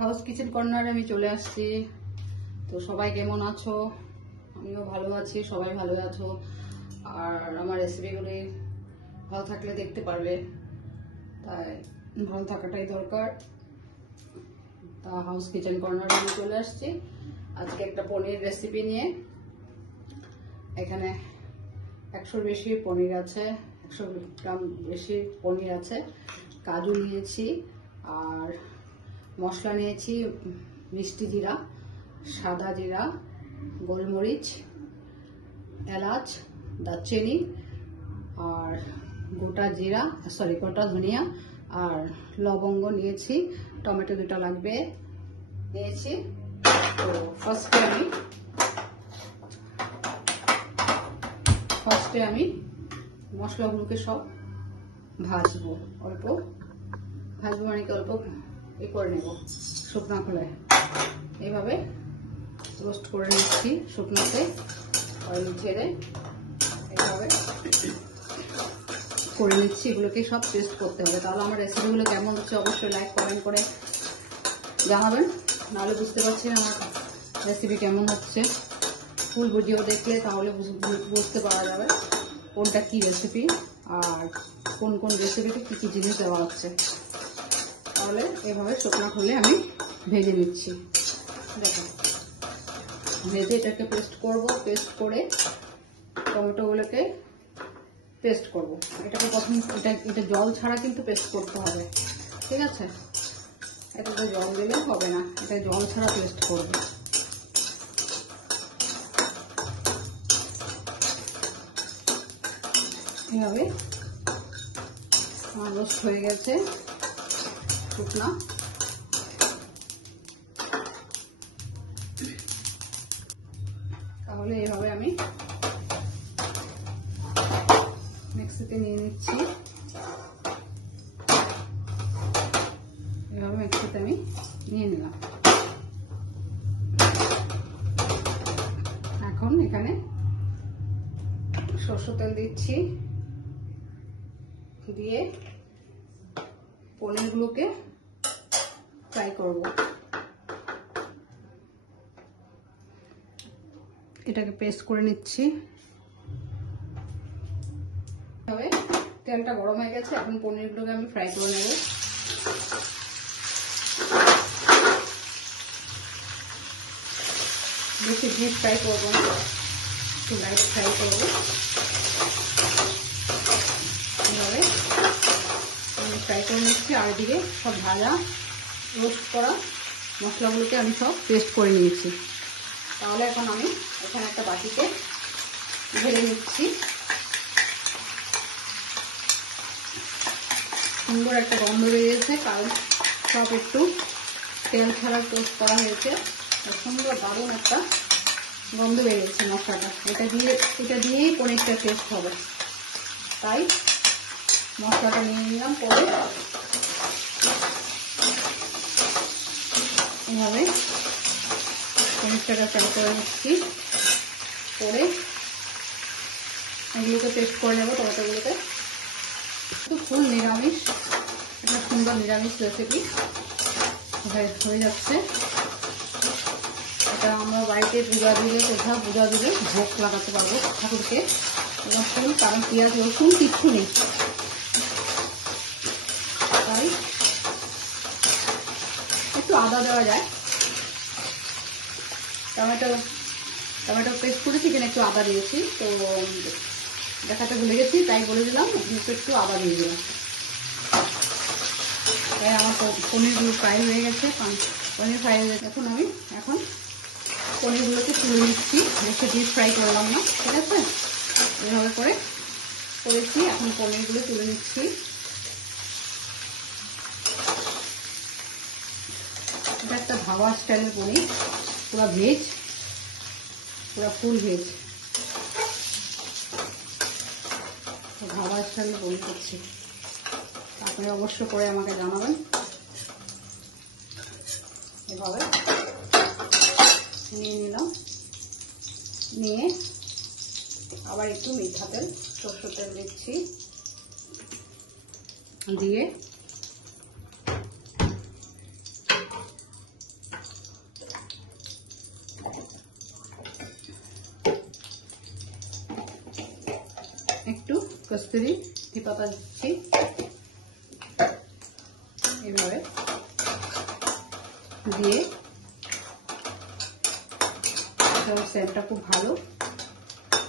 House kitchen কর্নারে আমি চলে আসছি। তো সবাই কেমন আছো? আমিও ভালো আছি, সবাই ভালো আছো। আর আমার রেসিপিগুলি ভালো থাকলে দেখতে পারবে, তাই ভালো থাকাটাই দরকার। তা হাউস কিচেন কর্নারে আমি চলে আসছি আজকে একটা পনির রেসিপি নিয়ে। এখানে 100 বেশি পনির আছে, 100 গ্রাম বেশি পনির আছে। কাজু নিয়েছি, আর মশলা নিয়েছি মিষ্টি জিরা, সাদা জিরা, গোলমরিচ, এলাচ, দারচিনি, আর গোটা জিরা, গোটা ধনিয়া, আর লবঙ্গ নিয়েছি। টমেটো 2টা লাগবে নিয়েছি। তো ফার্স্টে আমি মশলাগুলোকে সব ভাজবো, অল্প ভাজবো মানে কি অল্প করে নেব শুকনো খোলায়। এইভাবে রোস্ট করে নিচ্ছি শুকনোতে, অয়েল ছেড়ে এইভাবে করে নিচ্ছি। এগুলোকে সব টেস্ট করতে হবে, তাহলে আমার রেসিপিগুলো কেমন হচ্ছে অবশ্যই লাইক কমেন্ট করে জানাবেন, নাহলে বুঝতে পারছি আমার রেসিপি কেমন হচ্ছে। ফুল ভিডিও দেখলে তাহলে বুঝতে পারা যাবে কোনটা কি রেসিপি আর কোন কোন রেসিপিতে কি কি জিনিস দেওয়া হচ্ছে। তাহলে এভাবে শুকনো খোলে আমি ভেজে নিচ্ছি। দেখো, ভেজে এটাকে পেস্ট করব। পেস্ট করে টমেটোগুলোকে পেস্ট করব। এটাকে প্রথম এটা জল ছাড়া কিন্তু পেস্ট করতে হবে, ঠিক আছে? এটাতে জল দিলে হবে না, এটা জল ছাড়া পেস্ট করব। এভাবে আমার রোস্ট হয়ে গেছে শুকনা। তাহলে এইভাবে আমি মিক্সিতে নিয়ে নিচ্ছি। এভাবে মিক্সিতে আমি নিয়ে নিলাম। এখন এখানে সরষের তেল দিচ্ছি, দিয়ে পনিরগুলোকে ফ্রাই করব। এটাকে পেস্ট করে নিচ্ছি। তবে তেলটা গরম হয়ে গেছে, এখন পনিরগুলোকে আমি ফ্রাই করে নেব। বেশি ডিপ ফ্রাই করব না, একটু লাইট ফ্রাই করব। এভাবে আমি ফ্রাই করে নিচ্ছি। আর এদিকে সব ভাজা রোস্ট করা মশলাগুলোকে আমি সব পেস্ট করে নিয়েছি। তাহলে এখন আমি এখানে একটা বাটিতে ঢেলে নিচ্ছি। সুন্দর একটা গন্ধ বেরিয়েছে, কারণ সব একটু তেল ছাড়া টোস্ট করা হয়েছে। সুন্দর দারুণ একটা গন্ধ বেরিয়েছে মশলাটা। এটা দিয়েই পনিরটা টেস্ট হবে, তাই মশলাটা নিয়ে নিলাম। পরে এভাবে পনিরটাকে ফ্রাই করে নিচ্ছি। করে এগুলোকে পেস্ট করে নেবো টমেটোগুলোকে। ফুল নিরামিষ, একটা সুন্দর নিরামিষ রেসিপি হয়ে যাচ্ছে। এটা আমরা বাড়িতে পূজা দিলে ভোগ লাগাতে পারবো ঠাকুরকে। ফুল, কারণ পেঁয়াজ রসুন কিচ্ছু নেই, তাই একটু আদা দেওয়া যায়। টমেটো পেস্ট করেছি, এখানে একটু আদা দিয়েছি। তো দেখাতে ভুলে গেছি, তাই বলে দিলাম, একটু আদা দিয়ে দিলাম। তাই আমার পনিরগুলো ফ্রাই হয়ে গেছে, পনির ফ্রাই হয়ে গেছে। এখন পনিরগুলোকে তুলে নিচ্ছি, বেশি ডিপ ফ্রাই করলাম না, ঠিক আছে? এভাবে করেছি। এখন পনিরগুলো তুলে নিচ্ছি। এটা একটা ধাবা স্টাইলের পনির, পুরো ভেজ, পুরো ফুল ভেজ। ধাবা স্টাইলের পনির করছি। আপনি অবশ্য করে আমাকে জানাবেন। এভাবে নিয়ে নিলাম, নিয়ে আবার একটু মিঠা তেল, সরষের তেল দিচ্ছি। দিয়ে কস্তুরি পাতা দিচ্ছি এইভাবে দিয়ে, সেন্টটা খুব ভালো,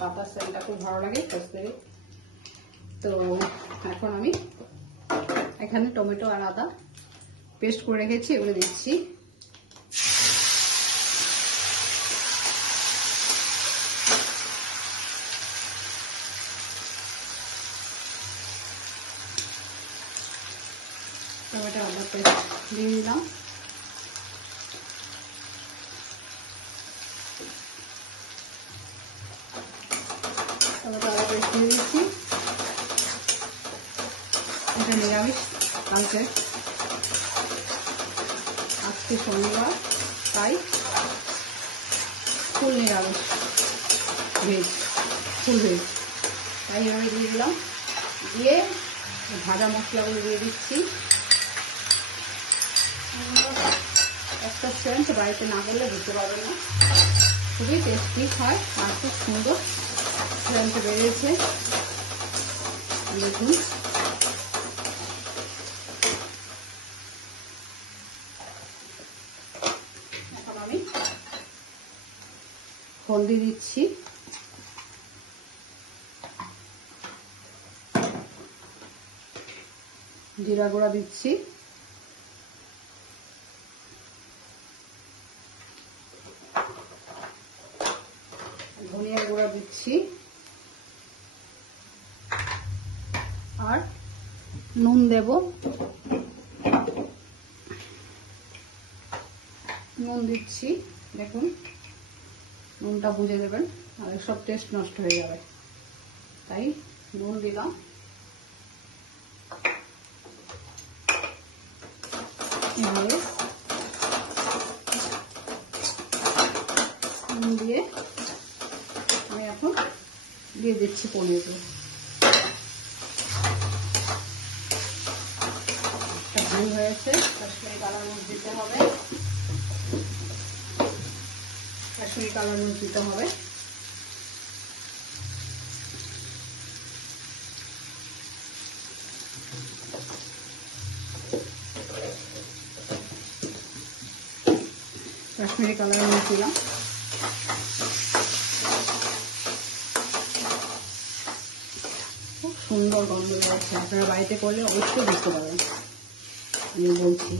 পাতার সেন্টটা খুব ভালো লাগে কস্তুরি। তো এখন আমি এখানে টমেটো আর আদা পেস্ট করে রেখেছি, এগুলো দিচ্ছি। টমেটো আদা পেস্ট দিয়ে দিলাম। টমেটো আদা পেস্ট দিয়ে দিচ্ছি। এটা নিরামিষ কালকে, আজকে শনিবার, তাই ফুল নিরামিষ, ভেজ, ফুল ভেজ, তাই এভাবে দিয়ে দিলাম। দিয়ে ভাজা মশলাগুলো দিয়ে দিচ্ছি। একটা সেন্ট বাড়িতে না করলে বুঝতে পারবেন না, খুবই টেস্টি হয় আর খুব সুন্দর সেন্ট বেরিয়েছে। দেখুন এখন আমি হলদি দিচ্ছি, জিরা গুঁড়া দিচ্ছি, ধনিয়া গুঁড়া দিচ্ছি, আর নুন দেব। নুন দিচ্ছি, দেখুন নুনটা বুঝে দেবেন, আর সব টেস্ট নষ্ট হয়ে যাবে, তাই নুন দিলাম। এভাবে নুন দিয়ে আমি এখন দিয়ে দিচ্ছি পনিরগুলো। ভালো হয়েছে, কাশ্মীরি কালার মরিচ দিতে হবে, কাশ্মীরি কালার মরিচ দিতে হবে। কাশ্মীরি কালার মরিচ দিলাম। খুব সুন্দর গন্ধ বেরোচ্ছে, আপনারা বাড়িতে করলে অবশ্যই বুঝতে পারবেন, আমি বলছি,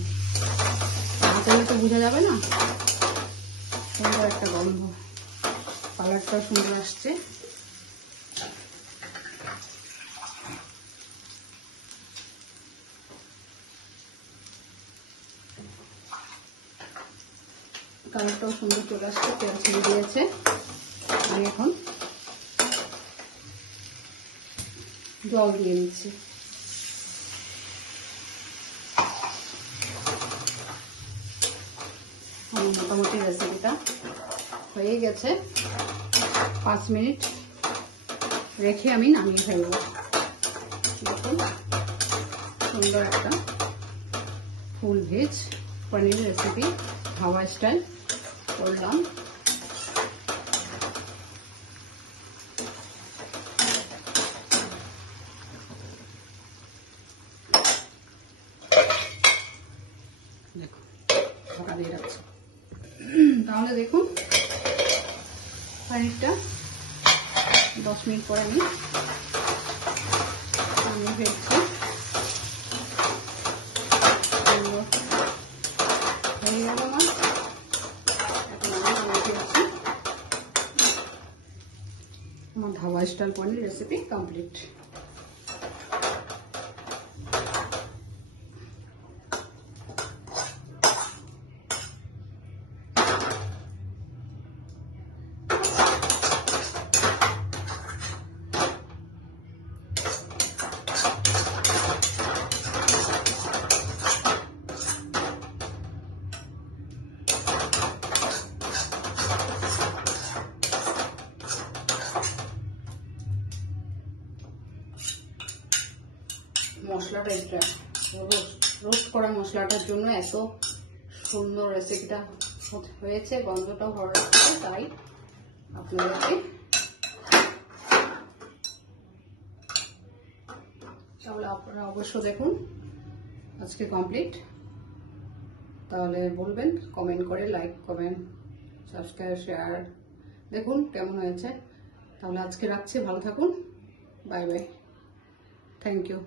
না করলে তো বোঝা যাবে না। সুন্দর একটা গন্ধ, কালারটাও সুন্দর আসছে। কালারটাও সুন্দর চলে আসছে, তেল ছেড়ে দিয়েছে। আমি এখন জল দিয়ে নিচ্ছি। মোটামুটি রেসিপিটা হয়ে গেছে, 5 মিনিট রেখে আমি নামিয়ে ফেলবো। দেখুন সুন্দর একটা ফুল ভেজ পনির রেসিপি ধাবা স্টাইল করলাম। দেখুন ঢাকা দিয়ে রাখছি। তাহলে দেখুন পনিরটা 10 মিনিট পরে আমি ফেলছি। হয়ে গেল আমার, এখন আমি ফেলছি। আমার ধাবা স্টাইল পনির রেসিপি কমপ্লিট। মশলাটা এটা রোস্ট করা মশলাটার জন্য এত সুন্দর রেসিপিটা হয়েছে, গন্ধটাও ভালো লাগছে, তাই আপনাদেরকে তাহলে আপনারা অবশ্য দেখুন আজকে কমপ্লিট। তাহলে বলবেন কমেন্ট করে, লাইক কমেন্ট সাবস্ক্রাইব শেয়ার, দেখুন কেমন হয়েছে। তাহলে আজকে রাখছি, ভালো থাকুন, বাই বাই, থ্যাংক ইউ।